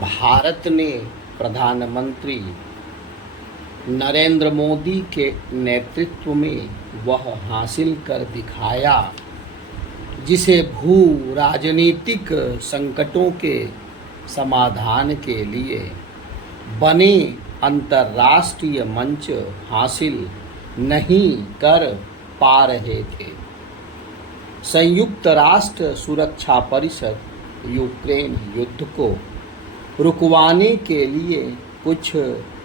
भारत ने प्रधानमंत्री नरेंद्र मोदी के नेतृत्व में वह हासिल कर दिखाया जिसे भू राजनीतिक संकटों के समाधान के लिए बने अंतर्राष्ट्रीय मंच हासिल नहीं कर पा रहे थे। संयुक्त राष्ट्र सुरक्षा परिषद यूक्रेन युद्ध को रुकवाने के लिए कुछ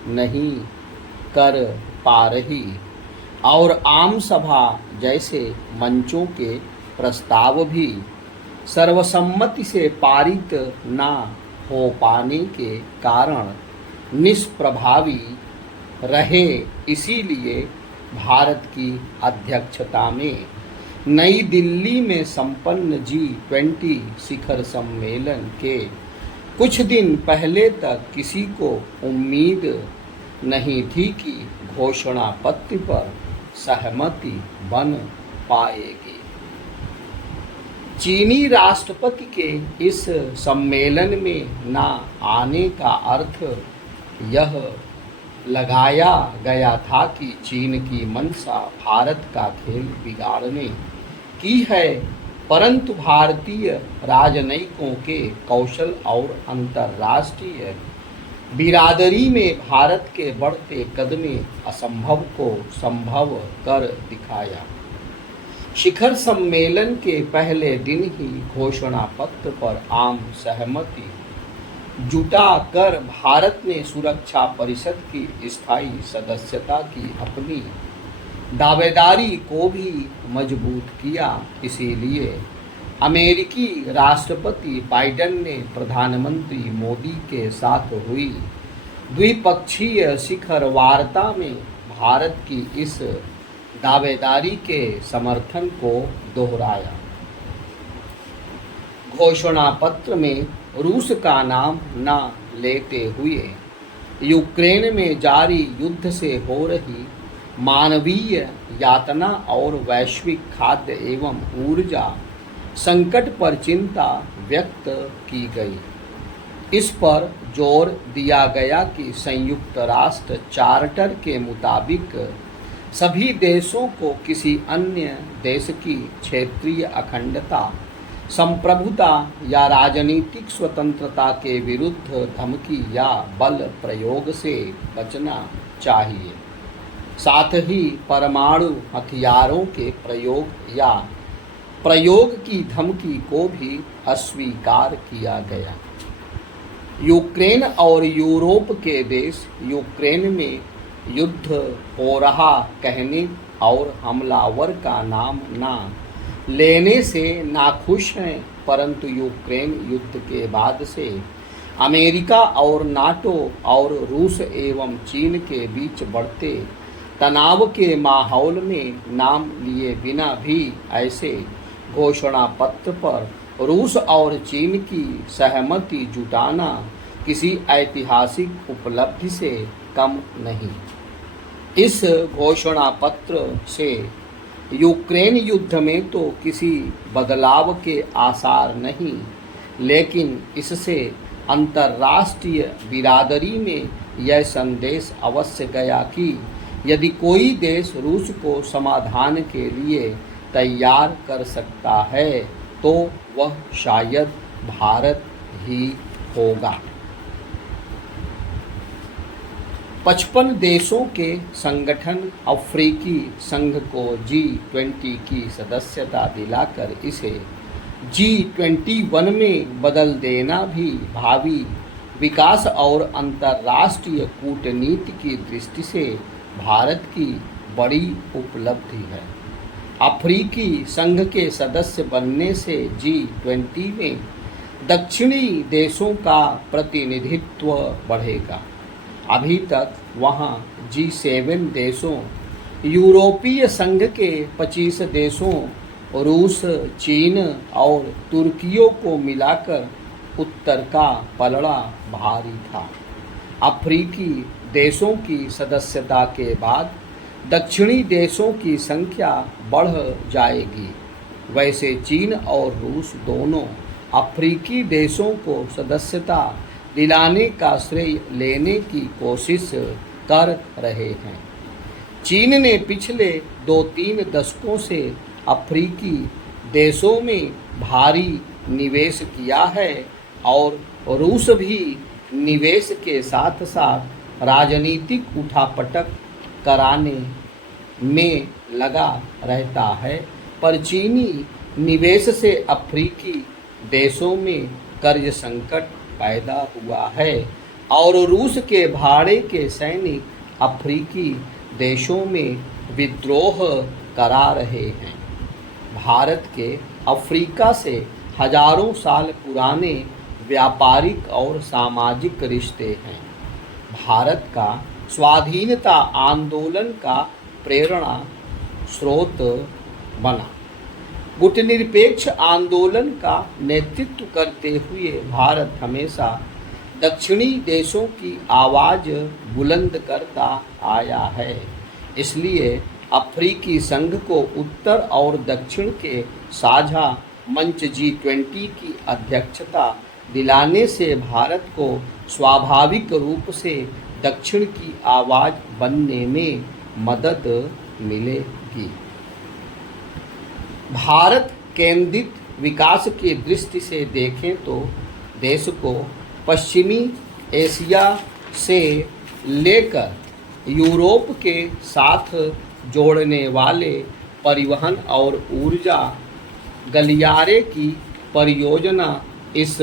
नहीं कर पा रही और आम सभा जैसे मंचों के प्रस्ताव भी सर्वसम्मति से पारित न हो पाने के कारण निष्प्रभावी रहे। इसीलिए भारत की अध्यक्षता में नई दिल्ली में संपन्न G20 शिखर सम्मेलन के कुछ दिन पहले तक किसी को उम्मीद नहीं थी कि घोषणा पत्र पर सहमति बन पाएगी। चीनी राष्ट्रपति के इस सम्मेलन में न आने का अर्थ यह लगाया गया था कि चीन की मंशा भारत का खेल बिगाड़ने की है, परंतु भारतीय राजनयिकों के कौशल और अंतर्राष्ट्रीय बिरादरी में भारत के बढ़ते कदमे असंभव को संभव कर दिखाया। शिखर सम्मेलन के पहले दिन ही घोषणा पत्र पर आम सहमति जुटाकर भारत ने सुरक्षा परिषद की स्थायी सदस्यता की अपनी दावेदारी को भी मजबूत किया। इसीलिए अमेरिकी राष्ट्रपति बाइडेन ने प्रधानमंत्री मोदी के साथ हुई द्विपक्षीय शिखर वार्ता में भारत की इस दावेदारी के समर्थन को दोहराया। घोषणा पत्र में रूस का नाम न लेते हुए यूक्रेन में जारी युद्ध से हो रही मानवीय यातना और वैश्विक खाद्य एवं ऊर्जा संकट पर चिंता व्यक्त की गई। इस पर जोर दिया गया कि संयुक्त राष्ट्र चार्टर के मुताबिक सभी देशों को किसी अन्य देश की क्षेत्रीय अखंडता, संप्रभुता या राजनीतिक स्वतंत्रता के विरुद्ध धमकी या बल प्रयोग से बचना चाहिए। साथ ही परमाणु हथियारों के प्रयोग या प्रयोग की धमकी को भी अस्वीकार किया गया। यूक्रेन और यूरोप के देश यूक्रेन में युद्ध हो रहा कहने और हमलावर का नाम ना लेने से नाखुश हैं, परंतु यूक्रेन युद्ध के बाद से अमेरिका और नाटो और रूस एवं चीन के बीच बढ़ते तनाव के माहौल में नाम लिए बिना भी ऐसे घोषणा पत्र पर रूस और चीन की सहमति जुटाना किसी ऐतिहासिक उपलब्धि से कम नहीं। इस घोषणा पत्र से यूक्रेन युद्ध में तो किसी बदलाव के आसार नहीं, लेकिन इससे अंतर्राष्ट्रीय बिरादरी में यह संदेश अवश्य गया कि यदि कोई देश रूस को समाधान के लिए तैयार कर सकता है तो वह शायद भारत ही होगा। 55 देशों के संगठन अफ्रीकी संघ को G20 की सदस्यता दिलाकर इसे G21 में बदल देना भी भावी विकास और अंतर्राष्ट्रीय कूटनीति की दृष्टि से भारत की बड़ी उपलब्धि है। अफ्रीकी संघ के सदस्य बनने से G20 में दक्षिणी देशों का प्रतिनिधित्व बढ़ेगा। अभी तक वहाँ G7 देशों, यूरोपीय संघ के 25 देशों, रूस, चीन और तुर्कियों को मिलाकर उत्तर का पलड़ा भारी था। अफ्रीकी देशों की सदस्यता के बाद दक्षिणी देशों की संख्या बढ़ जाएगी। वैसे चीन और रूस दोनों अफ्रीकी देशों को सदस्यता दिलाने का श्रेय लेने की कोशिश कर रहे हैं। चीन ने पिछले 2-3 दशकों से अफ्रीकी देशों में भारी निवेश किया है और रूस भी निवेश के साथ साथ राजनीतिक उठापटक कराने में लगा रहता है, पर चीनी निवेश से अफ्रीकी देशों में कर्ज संकट पैदा हुआ है और रूस के भाड़े के सैनिक अफ्रीकी देशों में विद्रोह करा रहे हैं। भारत के अफ्रीका से हजारों साल पुराने व्यापारिक और सामाजिक रिश्ते हैं। भारत का स्वाधीनता आंदोलन का प्रेरणा स्रोत बना। गुटनिरपेक्ष आंदोलन का नेतृत्व करते हुए भारत हमेशा दक्षिणी देशों की आवाज़ बुलंद करता आया है। इसलिए अफ्रीकी संघ को उत्तर और दक्षिण के साझा मंच G20 की अध्यक्षता दिलाने से भारत को स्वाभाविक रूप से दक्षिण की आवाज़ बनने में मदद मिलेगी। भारत केंद्रित विकास की दृष्टि से देखें तो देश को पश्चिमी एशिया से लेकर यूरोप के साथ जोड़ने वाले परिवहन और ऊर्जा गलियारे की परियोजना इस